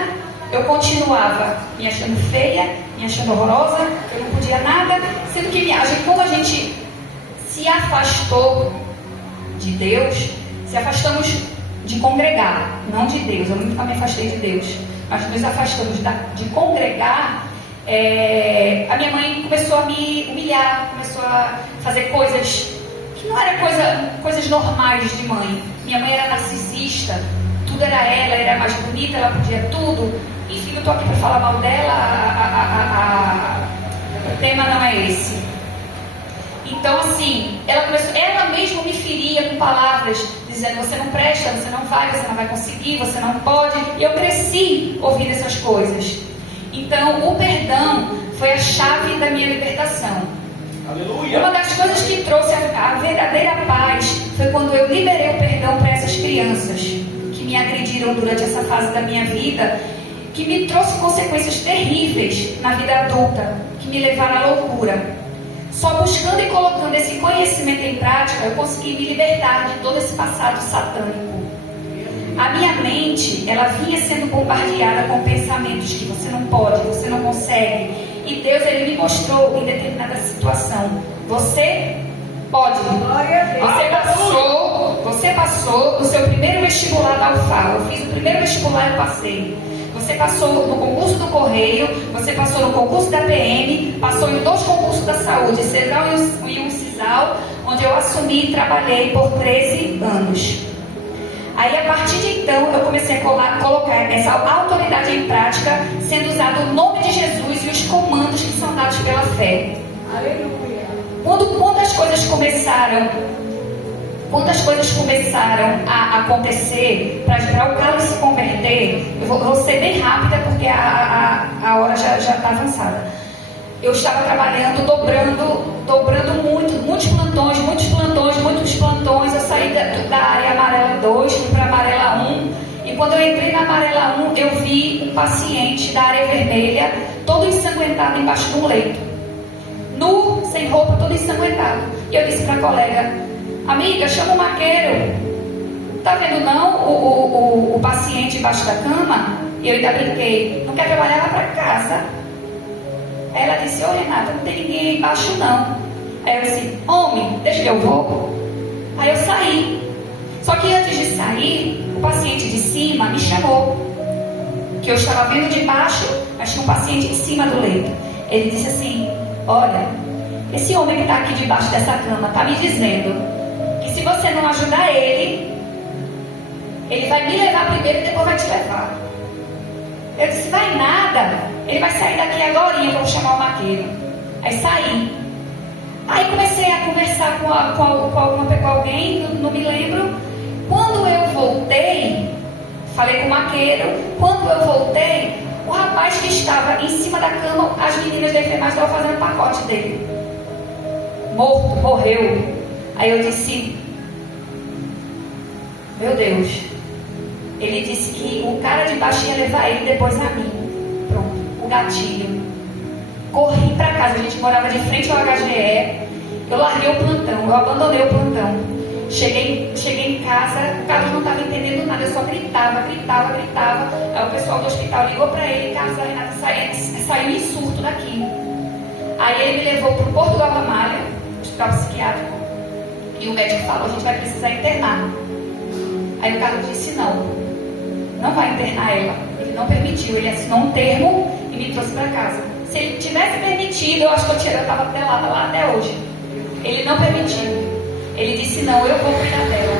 eu continuava me achando feia, me achando horrorosa, eu não podia nada, sendo que como a gente se afastou de Deus, se afastamos de congregar, não de Deus, eu nunca me afastei de Deus, mas nos afastamos de congregar, a minha mãe começou a me humilhar, começou a fazer coisas que não eram coisas normais de mãe. Minha mãe era narcisista, tudo era ela era mais bonita, ela podia tudo. Enfim, eu estou aqui para falar mal dela, o tema não é esse. Então, assim, ela mesma me feria com palavras, dizendo: você não presta, você não vai conseguir, você não pode. E eu cresci ouvindo essas coisas. Então, o perdão foi a chave da minha libertação. Aleluia. Uma das coisas que trouxe a verdadeira paz foi quando eu liberei o perdão para essas crianças que me agrediram durante essa fase da minha vida, que me trouxe consequências terríveis na vida adulta, que me levaram à loucura. Só buscando e colocando esse conhecimento em prática, eu consegui me libertar de todo esse passado satânico. A minha mente, ela vinha sendo bombardeada com pensamentos que você não pode, você não consegue. E Deus, Ele me mostrou em determinada situação: você pode. Você passou no seu primeiro vestibular da UFAL. Eu fiz o primeiro vestibular e eu passei. Você passou no concurso do Correio, você passou no concurso da PM, passou em 2 concursos da saúde, CESAL e um CISAL, onde eu assumi e trabalhei por 13 anos. Aí, a partir de então, eu comecei a colocar essa autoridade em prática, sendo usado o nome de Jesus e o pela fé. Aleluia. Quantas coisas começaram a acontecer para o Carlos se converter. Eu vou ser bem rápida porque a hora já está avançada. Eu estava trabalhando, dobrando muitos plantões. Eu saí da área amarela 2, fui para a amarela 1. E quando eu entrei na amarela 1, eu vi um paciente da área vermelha, todo ensanguentado embaixo de um leito. Nu, sem roupa, todo ensanguentado. E eu disse para a colega: amiga, chama o maqueiro. Tá vendo não o paciente embaixo da cama? E eu ainda brinquei: não quer trabalhar lá para casa? Aí ela disse: ô Renata, não tem ninguém aí embaixo não. Aí eu disse: homem, deixa que eu vou. Aí eu saí. Só que antes de sair, o paciente de cima me chamou, que eu estava vendo de baixo, mas tinha um paciente em cima do leito. Ele disse assim: olha, esse homem que está aqui debaixo dessa cama está me dizendo que se você não ajudar ele vai me levar primeiro e depois vai te levar. Eu disse: vai nada, ele vai sair daqui agora e eu vou chamar o maqueiro. Aí saí. Aí comecei a conversar com alguém, não me lembro. Quando eu voltei, falei com o maqueiro. Quando eu voltei, o rapaz que estava em cima da cama, as meninas da enfermagem estavam fazendo o pacote dele. Morreu. Aí eu disse: meu Deus. Ele disse que o cara de baixo ia levar ele depois a mim. Pronto, o gatilho. Corri para casa, a gente morava de frente ao HGE. Eu larguei o plantão, eu abandonei o plantão. Cheguei em casa, o Carlos não estava entendendo nada, eu só gritava. Aí o pessoal do hospital ligou para ele: Carlos, a Renata saiu em surto daqui. Aí ele me levou para o Porto da Ramalha, hospital psiquiátrico, e o médico falou: a gente vai precisar internar. Aí o Carlos disse: não vai internar ela. Ele não permitiu, ele assinou um termo e me trouxe para casa. Se ele tivesse permitido, eu acho que eu estava lá até hoje. Ele não permitiu. Ele disse: não, eu vou cuidar dela.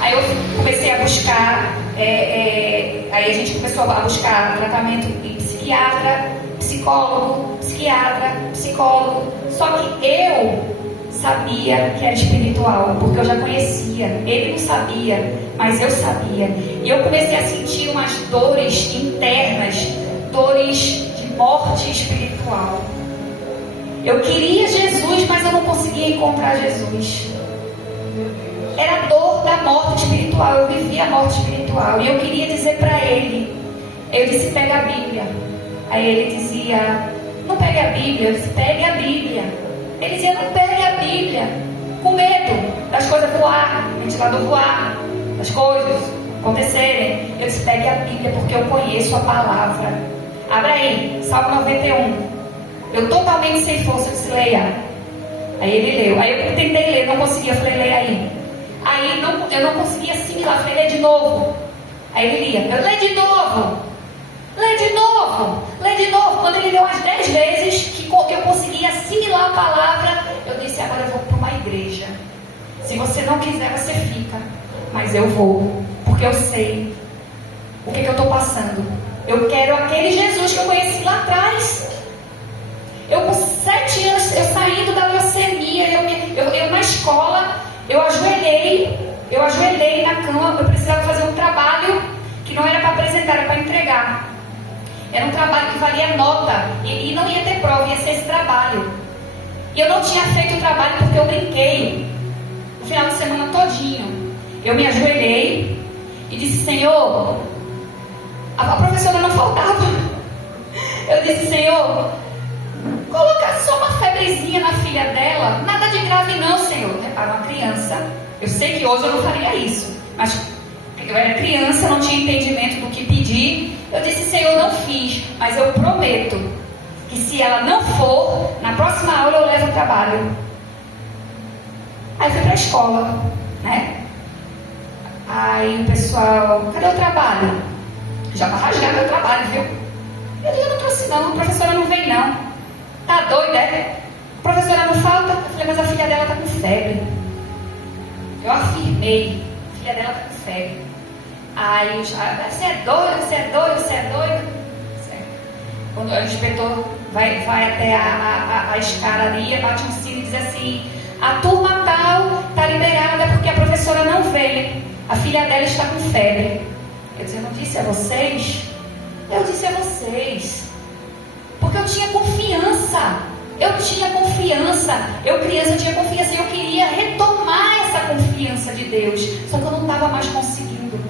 Aí eu comecei a buscar, aí a gente começou a buscar tratamento em psiquiatra, psicólogo. Só que eu sabia que era espiritual, porque eu já conhecia. Ele não sabia, mas eu sabia. E eu comecei a sentir umas dores internas, dores de morte espiritual. Eu queria Jesus, mas eu não conseguia encontrar Jesus. Era a dor da morte espiritual. Eu vivia a morte espiritual. E eu queria dizer para ele. Eu disse: pega a Bíblia. Aí ele dizia: não pegue a Bíblia. Eu disse: pegue a Bíblia. Ele dizia: não pegue a Bíblia. Com medo das coisas voar, ventilador voar, das coisas acontecerem. Eu disse: pegue a Bíblia, porque eu conheço a palavra. Abra aí, Salmo 91. Eu totalmente sem força, eu disse: leia. Aí ele leu. Aí eu tentei ler, não conseguia. Eu falei: leia aí. Aí eu não conseguia assimilar. Falei: lê de novo. Aí ele lia: eu lê de novo. Quando ele leu umas 10 vezes que eu conseguia assimilar a palavra, eu disse: agora eu vou para uma igreja. Se você não quiser, você fica. Mas eu vou, porque eu sei o que eu estou passando. Eu quero aquele Jesus que eu conheci lá atrás. Eu com 7 anos, eu saindo da leucemia, eu na escola, eu ajoelhei na cama. Eu precisava fazer um trabalho que não era para apresentar, era para entregar. Era um trabalho que valia nota e não ia ter prova, ia ser esse trabalho. E eu não tinha feito o trabalho porque eu brinquei o final de semana todinho. Eu me ajoelhei e disse: Senhor, a professora não faltava. Eu disse: Senhor, coloca só uma febrezinha na filha dela, nada de grave não, Senhor. Repara, uma criança. Eu sei que hoje eu não faria isso, mas eu era criança, não tinha entendimento do que pedir. Eu disse: Senhor, não fiz, mas eu prometo que se ela não for, na próxima aula eu levo o trabalho. Aí fui para a escola, né? Aí o pessoal: cadê o trabalho? Já para rasgar meu trabalho, viu? Eu digo: eu não trouxe não, a professora não veio não. Tá doida, é? A professora não falta? Eu falei: mas a filha dela tá com febre. Eu afirmei: a filha dela tá com febre. Aí você é doido. Quando o inspetor vai até a escada ali, bate um sino e diz assim: a turma tal está liberada porque a professora não veio. A filha dela está com febre. Eu disse: eu não disse a vocês? Eu disse a vocês. Porque eu tinha confiança. Eu criança tinha confiança e eu queria retomar essa confiança de Deus. Só que eu não estava mais conseguindo.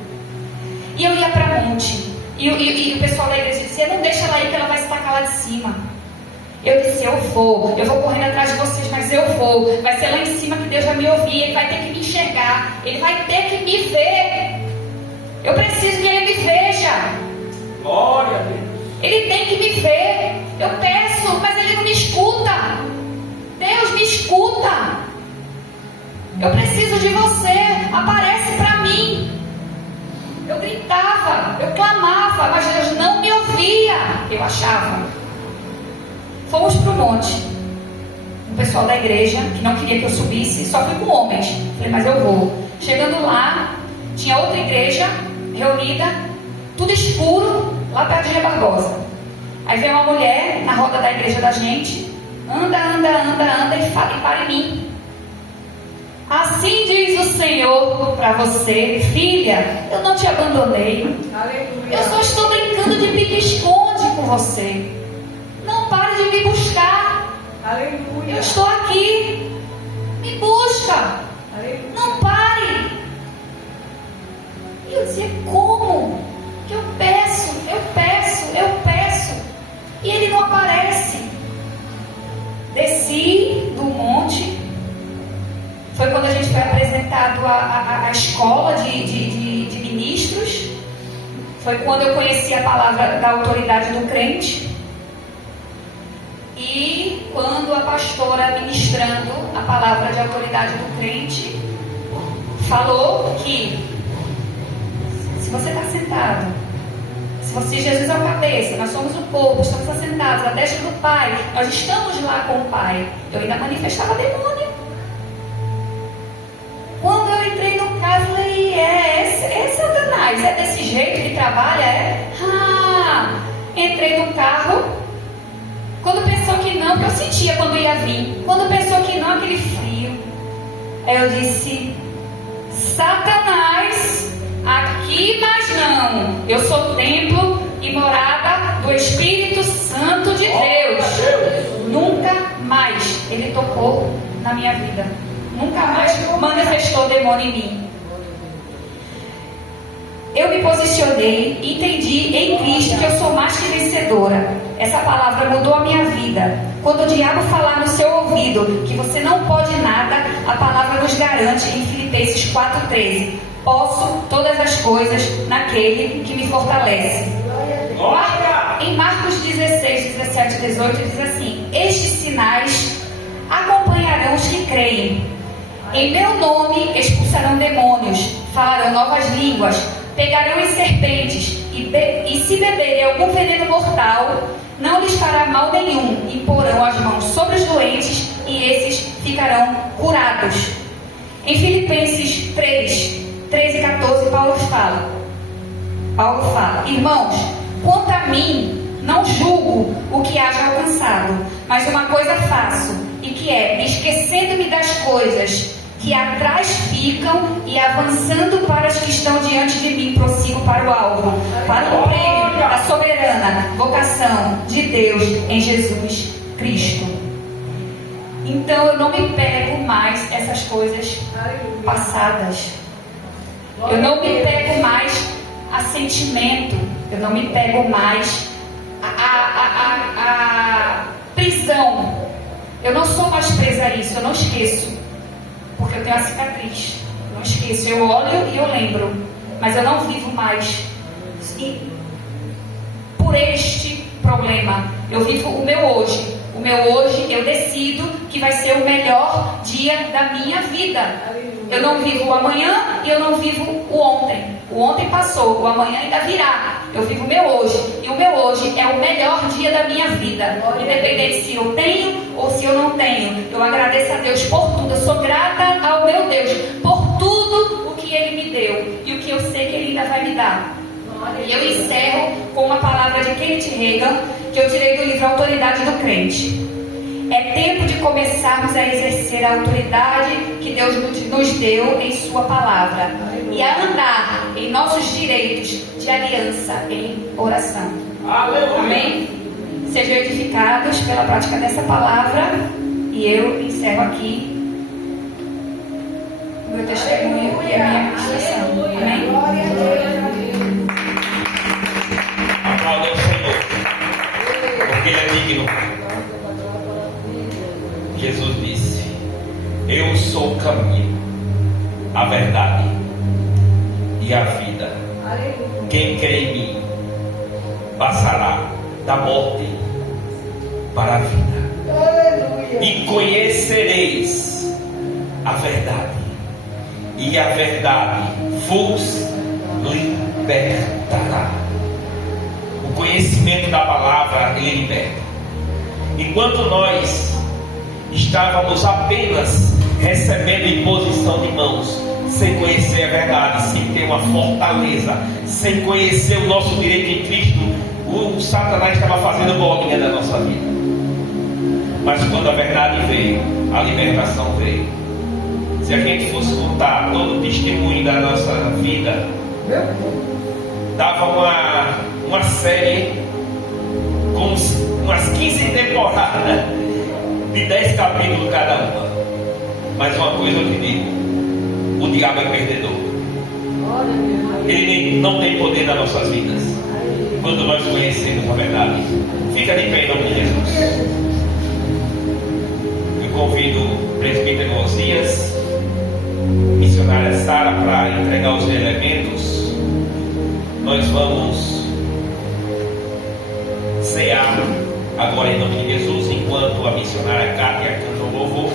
E eu ia para monte. E o pessoal da igreja dizia: não deixa ela ir que ela vai se tacar lá de cima. Eu disse: eu vou correndo atrás de vocês, mas eu vou. Vai ser lá em cima que Deus vai me ouvir. Ele vai ter que me enxergar. Ele vai ter que me ver. Eu preciso que Ele me veja. Glória a Deus. Ele tem que me ver. Eu peço, mas Ele não me escuta. Deus me escuta. Eu preciso de você. Aparece para mim. Eu gritava, eu clamava, mas Deus não me ouvia. Eu achava. Fomos para o monte. O pessoal da igreja, que não queria que eu subisse, só fui com homens. Falei: mas eu vou. Chegando lá, tinha outra igreja reunida, tudo escuro, lá perto de Rebarbosa. Aí veio uma mulher na roda da igreja da gente, anda e para em mim. Assim diz o Senhor para você: filha, eu não te abandonei. Aleluia. Eu só estou brincando de pique-esconde com você. Não pare de me buscar. Aleluia. Eu estou aqui. Me busca. Aleluia. Não pare. E eu dizia: como? Que eu peço. E ele não aparece. Desci do monte. Foi quando a gente foi apresentado à escola de ministros. Foi quando eu conheci a palavra da autoridade do crente. E quando a pastora, ministrando a palavra de autoridade do crente, falou que se você está sentado, se você, Jesus é o cabeça, nós somos o corpo, estamos assentados à destra do Pai, nós estamos lá com o Pai. Eu ainda manifestava demônio. Quando eu entrei no carro, eu falei: é Satanás, é desse jeito que trabalha? Entrei no carro. Quando pensou que não, porque eu sentia quando ia vir. Quando pensou que não, aquele frio. Aí eu disse: Satanás, aqui mais não. Eu sou templo e morada do Espírito Santo de Deus. Nunca mais ele tocou na minha vida. Nunca mais manifestou demônio em mim. Eu me posicionei e entendi em Cristo que eu sou mais que vencedora. Essa palavra mudou a minha vida. Quando o diabo falar no seu ouvido que você não pode nada, a palavra nos garante em Filipenses 4,13: posso todas as coisas naquele que me fortalece. Em Marcos 16, 17 e 18 diz assim: estes sinais acompanharão os que creem. Em meu nome expulsarão demônios, falarão novas línguas, pegarão em serpentes, e se beberem algum veneno mortal, não lhes fará mal nenhum. Imporão as mãos sobre os doentes e esses ficarão curados. Em Filipenses 3, 13 e 14, Paulo fala: irmãos, quanto a mim, não julgo o que haja alcançado, mas uma coisa faço, e que é, esquecendo-me das coisas que atrás ficam e avançando para as que estão diante de mim, prossigo para o alvo, para o prêmio da soberana vocação de Deus em Jesus Cristo. Então eu não me pego mais essas coisas passadas. Eu não me pego mais a sentimento. Eu não me pego mais a prisão. Eu não sou mais presa a isso. Eu não esqueço. Porque eu tenho a cicatriz. Eu não esqueço. Eu olho e eu lembro. Mas eu não vivo mais por este problema. Eu vivo o meu hoje. O meu hoje eu decido que vai ser o melhor dia da minha vida. Eu não vivo o amanhã e eu não vivo o ontem. O ontem passou, o amanhã ainda virá. Eu vivo o meu hoje. E o meu hoje é o melhor dia da minha vida. Independente se eu tenho ou se eu não tenho. Eu agradeço a Deus por tudo. Eu sou grata ao meu Deus por tudo o que Ele me deu. E o que eu sei que Ele ainda vai me dar. E eu encerro com uma palavra de Kenneth Hagin, que eu tirei do livro Autoridade do Crente. É tempo de começarmos a exercer a autoridade que Deus nos deu em sua palavra e a andar em nossos direitos de aliança em oração. Aleluia. Amém? Sejam edificados pela prática dessa palavra e eu encerro aqui o meu testemunho e a minha ministração. Amém? Glória a Deus. Aplauda o Senhor, porque Ele é digno. Jesus disse: eu sou o caminho, a verdade e a vida. Quem crê em mim passará da morte para a vida. E conhecereis a verdade, e a verdade vos libertará. O conhecimento da palavra, ele liberta. Enquanto nós estávamos apenas recebendo imposição de mãos, sem conhecer a verdade, sem ter uma fortaleza, sem conhecer o nosso direito em Cristo, o Satanás estava fazendo bolinha na nossa vida. Mas quando a verdade veio, a libertação veio. Se a gente fosse contar todo o testemunho da nossa vida, dava uma série com umas 15 temporadas de 10 capítulos cada uma. Mas uma coisa eu te digo: o diabo é perdedor. Ele não tem poder nas nossas vidas quando nós conhecemos a verdade. Fica de pé em nome de Jesus. Eu convido o presbítero Osias, missionária Sara, para entregar os elementos. Nós vamos cear agora em nome de Jesus, enquanto a missionária Kátia canta o louvor.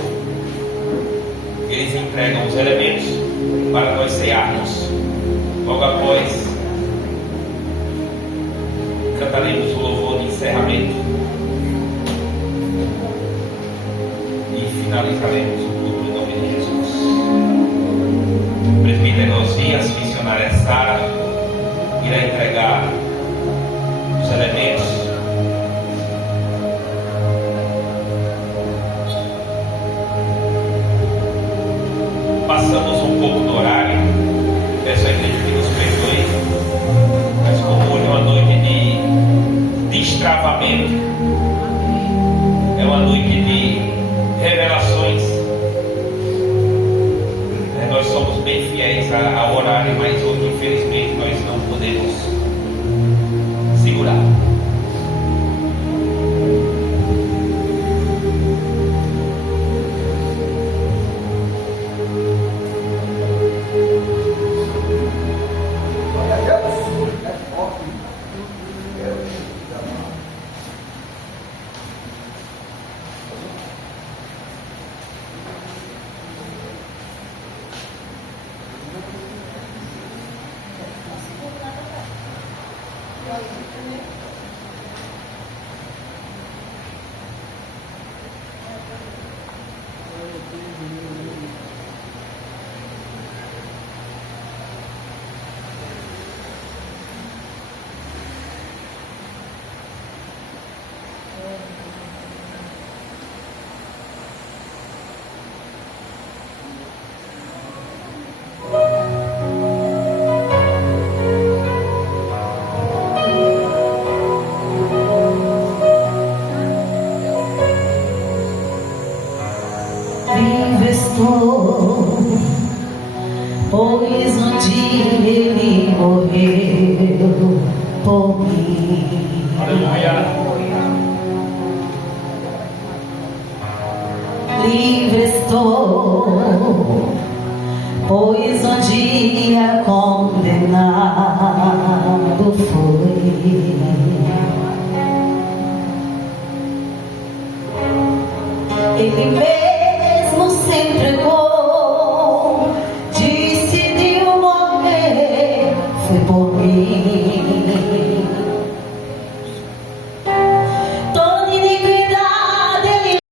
Eles entregam os elementos para nós cearmos. Logo após, cantaremos o louvor de encerramento e finalizaremos o culto em nome de Jesus. Presbítero Osias, missionária Sara, irá entregar os elementos. Passamos um pouco do horário, peço à igreja que nos perdoe, mas como hoje é uma noite de destravamento, é uma noite de revelações, nós somos bem fiéis ao horário, mas hoje infelizmente nós não podemos segurar. Pois um dia ele morreu por mim. Aleluia. Livre estou, pois um dia condenado foi. Ele mesmo se entregou